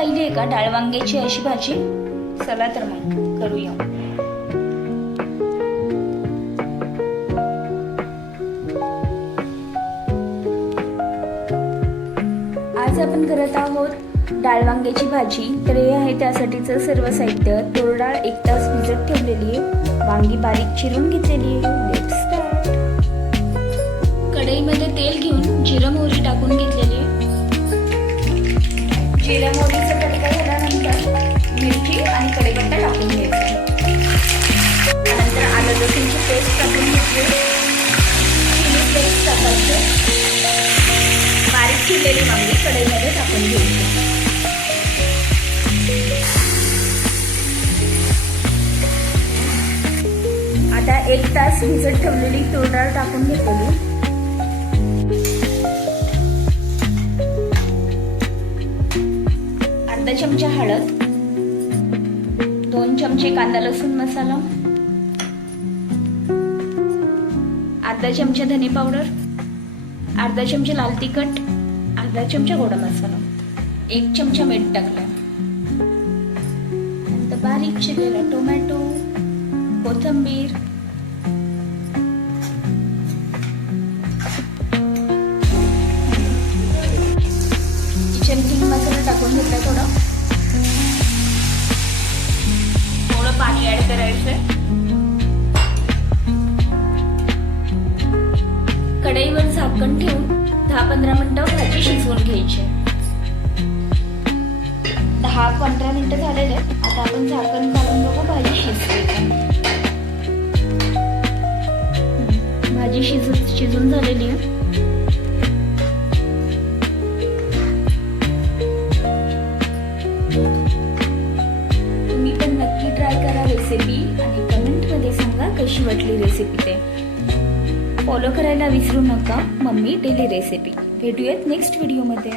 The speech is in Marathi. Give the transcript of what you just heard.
पाहिली आहे का डाळ वांग्याची अशी भाजी? चला तर मग करूया. आज आपण करत आहोत डाळ वांग्याची भाजी. तर हे आहे त्यासाठीचं सर्व साहित्य. तूर डाळ 1 तास भिजत ठेवलेली आहे. वांगी बारीक चिरून घेतलेली आहे. Let's start. कढईमध्ये तेल घेऊन जिरं मोहरी टाकून घेतलेली आहे. जिरं मोहरीचा तडका झाल्यानंतर मिरची आणि कढीपत्ता टाकून घ्यायचा. त्यानंतर आलं लसूणची पेस्ट टाकून घेतली. चिली फ्लेक्स टाकायचे. बारीक चिरलेली वांगी कढईमध्ये टाकून घ्यायची. आता 1 तास भिजत ठेवलेली तूर डाळ टाकून घेतलेली. अर्धा चमचा हळद, 2 चमचे कांदा लसूण मसाला, अर्धा चमचा धने पावडर, अर्धा चमचा लाल तिखट, अर्धा चमचा गोडा मसाला, 1 चमचा मीठ टाकलं. नंतर बारीक चिरलेला टोमॅटो, कोथिंबीर, किचन किंग मसाला टाकून घेतला. थोडं पाणी ऍड करायचंय. कढईवर झाकण ठेवून 10-15 मिनिटं भाजी शिजवून घ्यायची. 10-15 मिनिटं झालेले. आता आपण झाकण काढून बघू भाजी शिजते का. भाजी शिजून झालेली आहे. तुम्ही पण नक्की ट्राय करा रेसिपी आणि कमेंटमध्ये सांगा कशी वाटली रेसिपी ते. फॉलो करायला विसरू नका मम्मी डेली रेसिपी. भेटूयात नेक्स्ट व्हिडिओमध्ये.